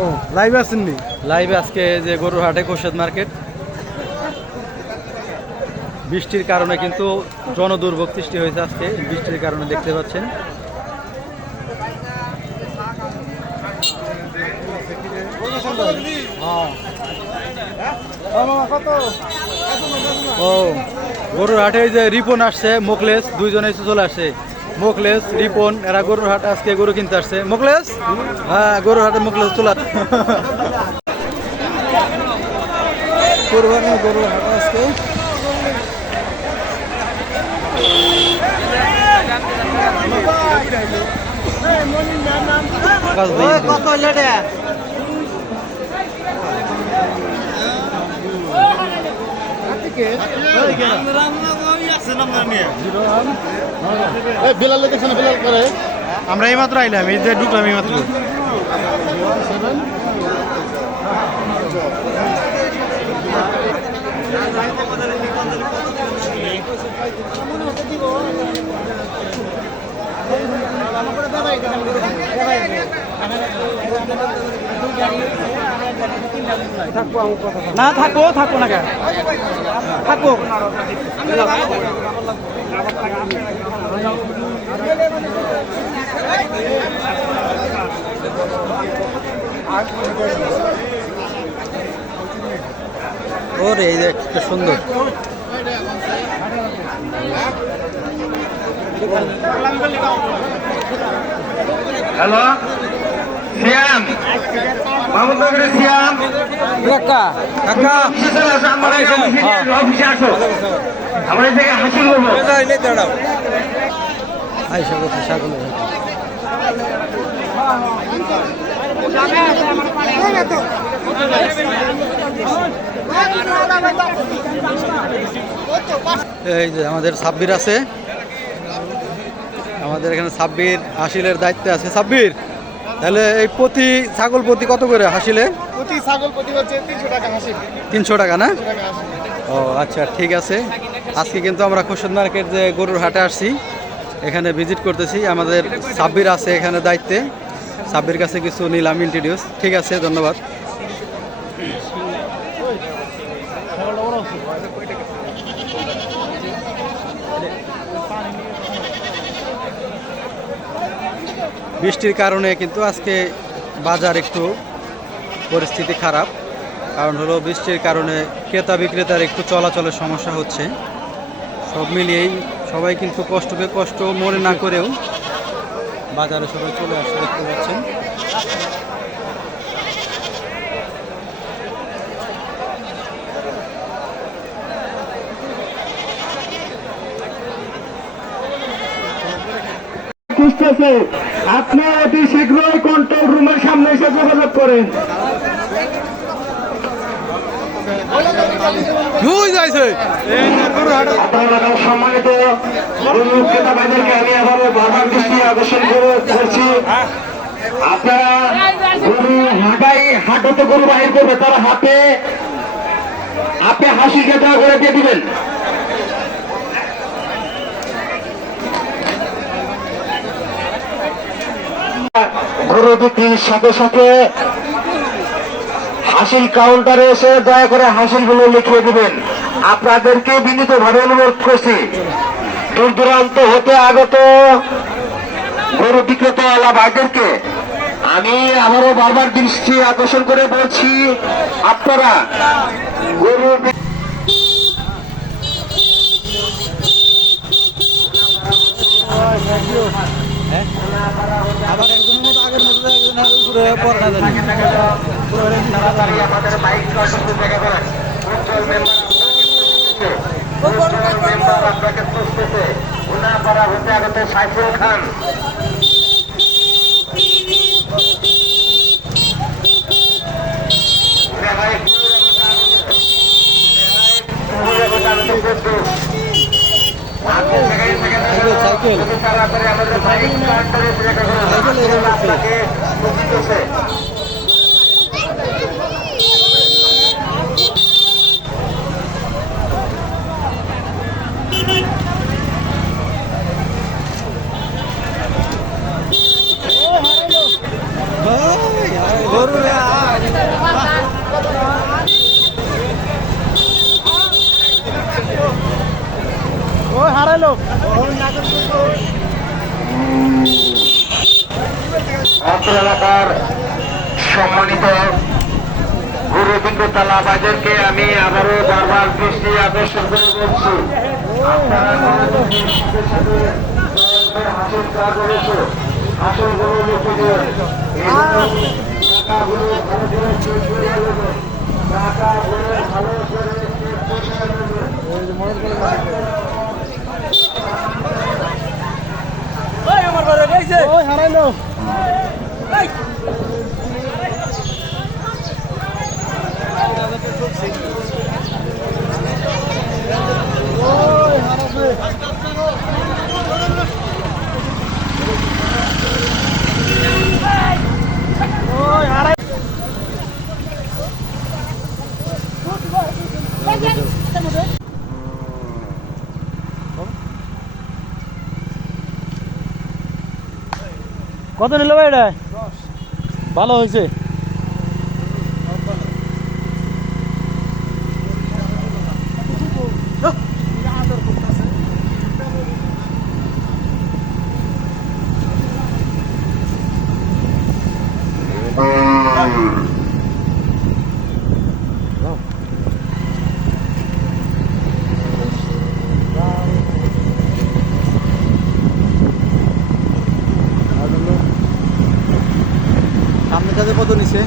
ও লাইভে আসেননি? লাইভে আজকে যে গরুর হাটে কোষাদ মার্কেট, বৃষ্টির কারণে কিন্তু জনদুর্ভোগ সৃষ্টি হয়েছে আজকে, বৃষ্টির কারণে দেখতে পাচ্ছেন। ও গরুর হাটে যে রিপন আসছে, মোকলেস, দুইজনে চলে আসছে। মোকলেস, রিপন, এরা গরুর হাটে আজকে গরু কিনতে আসছে। মোকলেস, হ্যাঁ গরুর হাটে মোকলেস চলে কোরবানির গরুর হাট আজকে। কত বিলালে দেখছেন, বিলাল করে। আমরা এই মাত্র আইলাম, এই যে ঢুকলাম এই মাত্র। না থাকো, থাকো না কেন থাকো। ওরে এই যে একটা সুন্দর হ্যালো সিয়াম, মাহমুদনগরের সিয়াম কাকা, কাকা অফিসে আসো, আমার অফিসে আসো, আমরা এই থেকে হাসিল করবো। আইসা করছে ছাগল। এই যে আমাদের সাব্বির আছে, আমাদের এখানে সাব্বির হাসিলের দায়িত্বে আছে। সাব্বির, তাহলে এই প্রতি ছাগল প্রতি কত করে হাসিলে? প্রতি ছাগল প্রতি হচ্ছে 300 টাকা হাসিল। 300 টাকা না? ও আচ্ছা, ঠিক আছে। আজকে কিন্তু আমরা কোষাদ মার্কেট যে গরুর হাটে আসছি, এখানে ভিজিট করতেছি। আমাদের সাব্বির আছে এখানে দায়িত্বে, সাব্বির কাছে কিছু নিলাম ইন্ট্রোডিউস। ঠিক আছে, ধন্যবাদ। বৃষ্টির কারণে কিন্তু আজকে বাজার একটু পরিস্থিতি খারাপ, কারণ হলো বৃষ্টির কারণে ক্রেতা বিক্রেতার একটু চলাচলের সমস্যা হচ্ছে। সব মিলিয়েই সবাই কিন্তু কষ্টকে কষ্ট মনে না করেও বাজারে সবাই চলে আসছে, দেখতে পাচ্ছেন। আপনি অতি শীঘ্রই কন্ট্রোল রুমের সামনে এসে যোগাযোগ করেন। আপনারা সম্মানিত ক্রেতা ভাইদেরকে আমি আবারও বাবার দৃষ্টি আকর্ষণ করছি, আপনারা গরু হাটে গরু বাহির করবে, তারা হাতে আপনি হাসি কেতা করে দিয়ে দিবেন। গরু বিক্রির সাথে সাথে হাসিল কাউন্টারে এসে দয়া করে হাসিলগুলো লিখিয়ে দিবেন। আপনাদেরকে বিনীতভাবে অনুরোধ করছি, দূর দূরান্ত হতে আগত গরু বিক্রেতাওয়ালা ভাইদেরকে আমি আবারও বারবার দৃষ্টি আকর্ষণ করে বলছি, আপনারা গরু আবার একজনের মতো আগের মতো একজনের উপরে পড়া না জানি। আমাদের বাইক আপনাকে খুঁজতেছে। উনাপাড়া হতে আগত সাইফুল খান, সাইকেল আপনাকে খুঁজতেছে। ও হারাইলো অত্র এলাকার সম্মানিত গুরু বিক্রেতালা বাজারকে আমি আবারও বারবার দৃষ্টি আকর্ষণ করে বলছি, আপনারা গরুটির সাথে হাসিল চা করেছে, হাসিলগুলো লিখে দিন। টাকাগুলো ভালো করে চেক করে নেবেন, টাকাগুলো ভালো করে চেক করে নেবেন। ওই হারাইলো ওই হারাবে ওই হারাই কত নিল ভাই এটা? ভালো হয়েছে। সামনেটাতে কত নিছে?